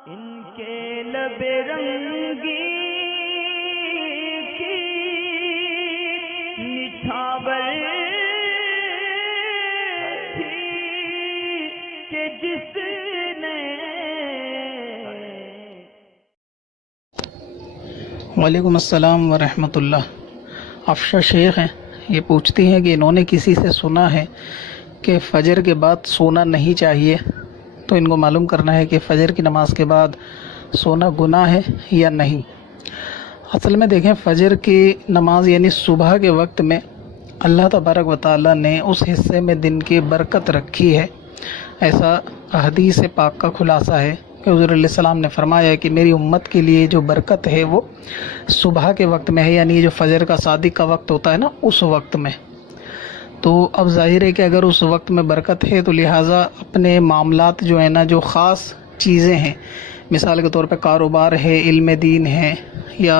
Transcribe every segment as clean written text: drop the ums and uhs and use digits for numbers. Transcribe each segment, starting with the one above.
ان کے لب رنگی کی نچھاور تھی کہ جس نے وعلیکم السلام ورحمۃ اللہ۔ افشا شیخ ہیں، یہ پوچھتی ہیں کہ انہوں نے کسی سے سنا ہے کہ فجر کے بعد سونا نہیں چاہیے، تو ان کو معلوم کرنا ہے کہ فجر کی نماز کے بعد سونا گناہ ہے یا نہیں۔ اصل میں دیکھیں، فجر کی نماز یعنی صبح کے وقت میں اللہ تبارک و تعالیٰ نے اس حصے میں دن کی برکت رکھی ہے۔ ایسا حدیث پاک کا خلاصہ ہے کہ حضور علیہ السلام نے فرمایا کہ میری امت کے لیے جو برکت ہے وہ صبح کے وقت میں ہے، یعنی جو فجر کا صادق کا وقت ہوتا ہے نا، اس وقت میں۔ تو اب ظاہر ہے کہ اگر اس وقت میں برکت ہے تو لہٰذا اپنے معاملات جو ہیں نا، جو خاص چیزیں ہیں، مثال کے طور پہ کاروبار ہے، علم دین ہے یا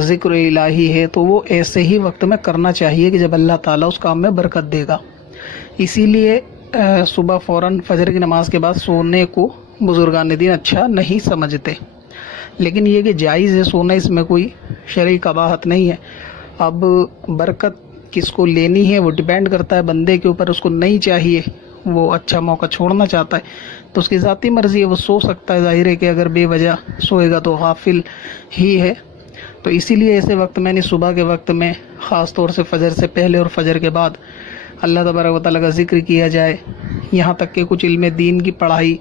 ذکر الہی ہے، تو وہ ایسے ہی وقت میں کرنا چاہیے کہ جب اللہ تعالیٰ اس کام میں برکت دے گا۔ اسی لیے صبح فوراً فجر کی نماز کے بعد سونے کو بزرگان دین اچھا نہیں سمجھتے، لیکن یہ کہ جائز ہے سونا، اس میں کوئی شرعی قباحت نہیں ہے۔ اب برکت کس کو لینی ہے وہ ڈیپینڈ کرتا ہے بندے کے اوپر، اس کو نہیں چاہیے، وہ اچھا موقع چھوڑنا چاہتا ہے تو اس کی ذاتی مرضی ہے، وہ سو سکتا ہے۔ ظاہر ہے کہ اگر بے وجہ سوئے گا تو غافل ہی ہے۔ تو اسی لیے ایسے وقت میں نے صبح کے وقت میں خاص طور سے فجر سے پہلے اور فجر کے بعد اللہ تبارک و تعالیٰ کا ذکر کیا جائے، یہاں تک کہ کچھ علم دین کی پڑھائی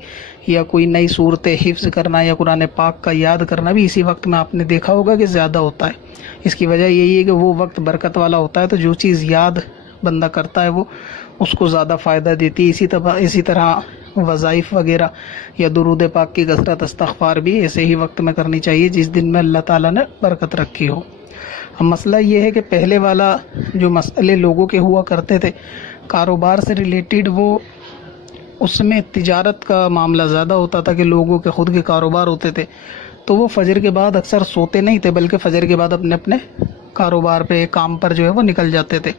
یا کوئی نئی صورت حفظ کرنا یا قرآن پاک کا یاد کرنا بھی اسی وقت میں آپ نے دیکھا ہوگا کہ زیادہ ہوتا ہے۔ اس کی وجہ یہی ہے کہ وہ وقت برکت والا ہوتا ہے، تو جو چیز یاد بندہ کرتا ہے وہ اس کو زیادہ فائدہ دیتی ہے۔ اسی طرح وظائف وغیرہ یا درود پاک کی کثرت، استغفار بھی ایسے ہی وقت میں کرنی چاہیے جس دن میں اللہ تعالیٰ نے برکت رکھی ہو۔ اب مسئلہ یہ ہے کہ پہلے والا جو مسئلے لوگوں کے ہوا کرتے تھے کاروبار سے ریلیٹڈ، وہ اس میں تجارت کا معاملہ زیادہ ہوتا تھا کہ لوگوں کے خود کے کاروبار ہوتے تھے، تو وہ فجر کے بعد اکثر سوتے نہیں تھے، بلکہ فجر کے بعد اپنے اپنے کاروبار پہ، کام پر جو ہے وہ نکل جاتے تھے۔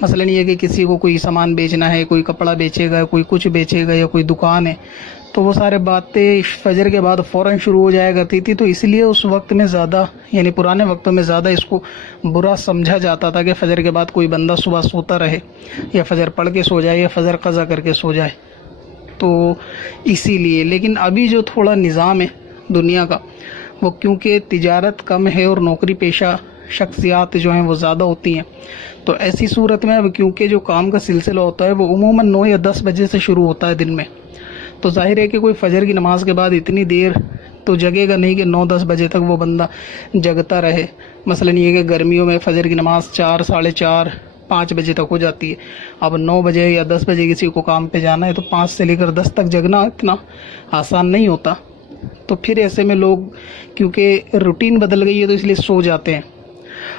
مثلا یہ کہ کسی کو کوئی سامان بیچنا ہے، کوئی کپڑا بیچے گا، کوئی کچھ بیچے گا یا کوئی دکان ہے، تو وہ سارے باتیں فجر کے بعد فوراً شروع ہو جایا کرتی تھی۔ تو اس لیے اس وقت میں زیادہ، یعنی پرانے وقتوں میں زیادہ اس کو برا سمجھا جاتا تھا کہ فجر کے بعد کوئی بندہ صبح سوتا رہے، یا فجر پڑھ کے سو جائے یا فجر قضا کر کے سو جائے، تو اسی لیے۔ لیکن ابھی جو تھوڑا نظام ہے دنیا کا، وہ کیونکہ تجارت کم ہے اور نوکری پیشہ شخصیات جو ہیں وہ زیادہ ہوتی ہیں، تو ایسی صورت میں اب کیونکہ جو کام کا سلسلہ ہوتا ہے وہ عموماً 9 یا 10 بجے سے شروع ہوتا ہے دن میں، تو ظاہر ہے کہ کوئی فجر کی نماز کے بعد اتنی دیر تو جگے گا نہیں کہ 9-10 بجے تک وہ بندہ جگتا رہے۔ مثلا یہ کہ گرمیوں میں فجر کی نماز 4، 4:30، 5 بجے تک ہو جاتی ہے۔ اب 9 بجے یا 10 بجے کسی کو کام پہ جانا ہے تو 5 سے لے کر 10 تک جگنا اتنا آسان نہیں ہوتا۔ تو پھر ایسے میں لوگ، کیونکہ روٹین بدل گئی ہے، تو اس لیے سو جاتے ہیں۔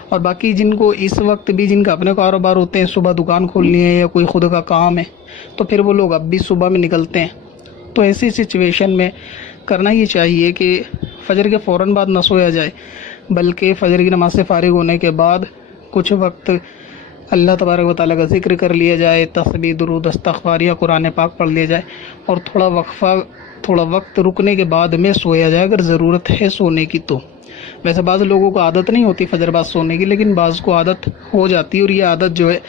اور باقی جن کو اس وقت بھی، جن کا اپنے کاروبار ہوتے ہیں، صبح دکان کھولنی ہے یا کوئی خود کا کام ہے، تو پھر وہ لوگ اب بھی صبح میں نکلتے ہیں۔ تو ایسی سچویشن میں کرنا یہ چاہیے کہ فجر کے فوراً بعد نہ سویا جائے، بلکہ فجر کی نماز سے فارغ ہونے کے بعد کچھ وقت اللہ تبارک و تعالیٰ کا ذکر کر لیا جائے، تسبیح، درود، استغفار یا قرآن پاک پڑھ لیا جائے، اور تھوڑا وقت رکنے کے بعد میں سویا جائے اگر ضرورت ہے سونے کی۔ تو ویسے بعض لوگوں کو عادت نہیں ہوتی فجر بعد سونے کی، لیکن بعض کو عادت ہو جاتی ہے، اور یہ عادت جو ہے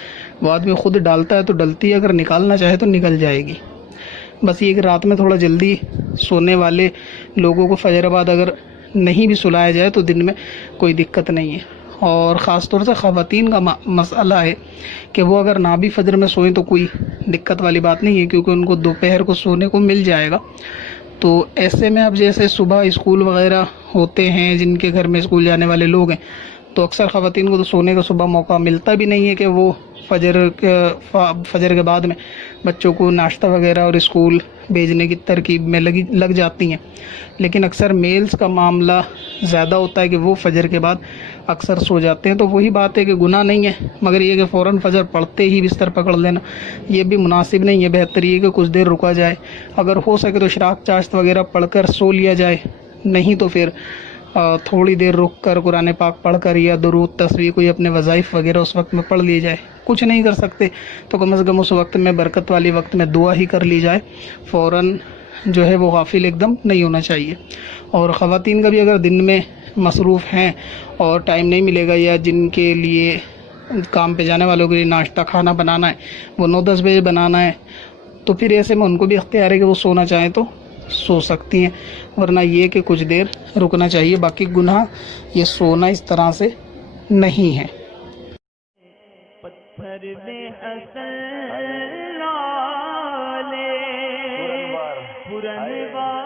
وہ آدمی خود ڈالتا ہے تو ڈلتی ہے، اگر نکالنا چاہے تو نکل جائے گی۔ بس یہ کہ رات میں تھوڑا جلدی سونے والے لوگوں کو فجر بعد اگر نہیں بھی سلایا جائے تو دن میں کوئی دقت نہیں ہے۔ اور خاص طور سے خواتین کا مسئلہ ہے کہ وہ اگر نہ بھی فجر میں سوئیں تو کوئی دقت والی بات نہیں ہے، کیونکہ ان کو دوپہر کو سونے کو مل جائے گا۔ تو ایسے میں اب جیسے صبح اسکول وغیرہ ہوتے ہیں، جن کے گھر میں اسکول جانے والے لوگ ہیں، تو اکثر خواتین کو تو سونے کا صبح موقع ملتا بھی نہیں ہے کہ وہ فجر کے بعد میں بچوں کو ناشتہ وغیرہ اور اسکول بھیجنے کی ترکیب میں لگ جاتی ہیں۔ لیکن اکثر میلز کا معاملہ زیادہ ہوتا ہے کہ وہ فجر کے بعد اکثر سو جاتے ہیں۔ تو وہی بات ہے کہ گناہ نہیں ہے، مگر یہ کہ فوراً فجر پڑھتے ہی بستر پکڑ لینا یہ بھی مناسب نہیں ہے۔ بہتر یہ کہ کچھ دیر رکا جائے، اگر ہو سکے تو اشراق چاشت وغیرہ پڑھ کر سو لیا جائے، نہیں تو پھر تھوڑی دیر رک کر قرآن پاک پڑھ کر یا درود، تسبیح، کوئی اپنے وظائف وغیرہ اس وقت میں پڑھ لیے جائے۔ کچھ نہیں کر سکتے تو کم از کم اس وقت میں، برکت والی وقت میں دعا ہی کر لی جائے۔ فوراً جو ہے وہ غافل ایک دم نہیں ہونا چاہیے. اور خواتین کا بھی اگر دن میں مصروف ہیں اور ٹائم نہیں ملے گا، یا جن کے لیے کام پہ جانے والوں کے لیے ناشتہ کھانا بنانا ہے وہ 9-10 بجے بنانا ہے، تو پھر ایسے میں ان کو بھی اختیار ہے کہ وہ سونا چاہیں تو سو سکتی ہیں، ورنہ یہ کہ کچھ دیر رکنا چاہیے. باقی گناہ یہ سونا اس طرح سے نہیں ہے. پتھر میں اصل لالے پرنوار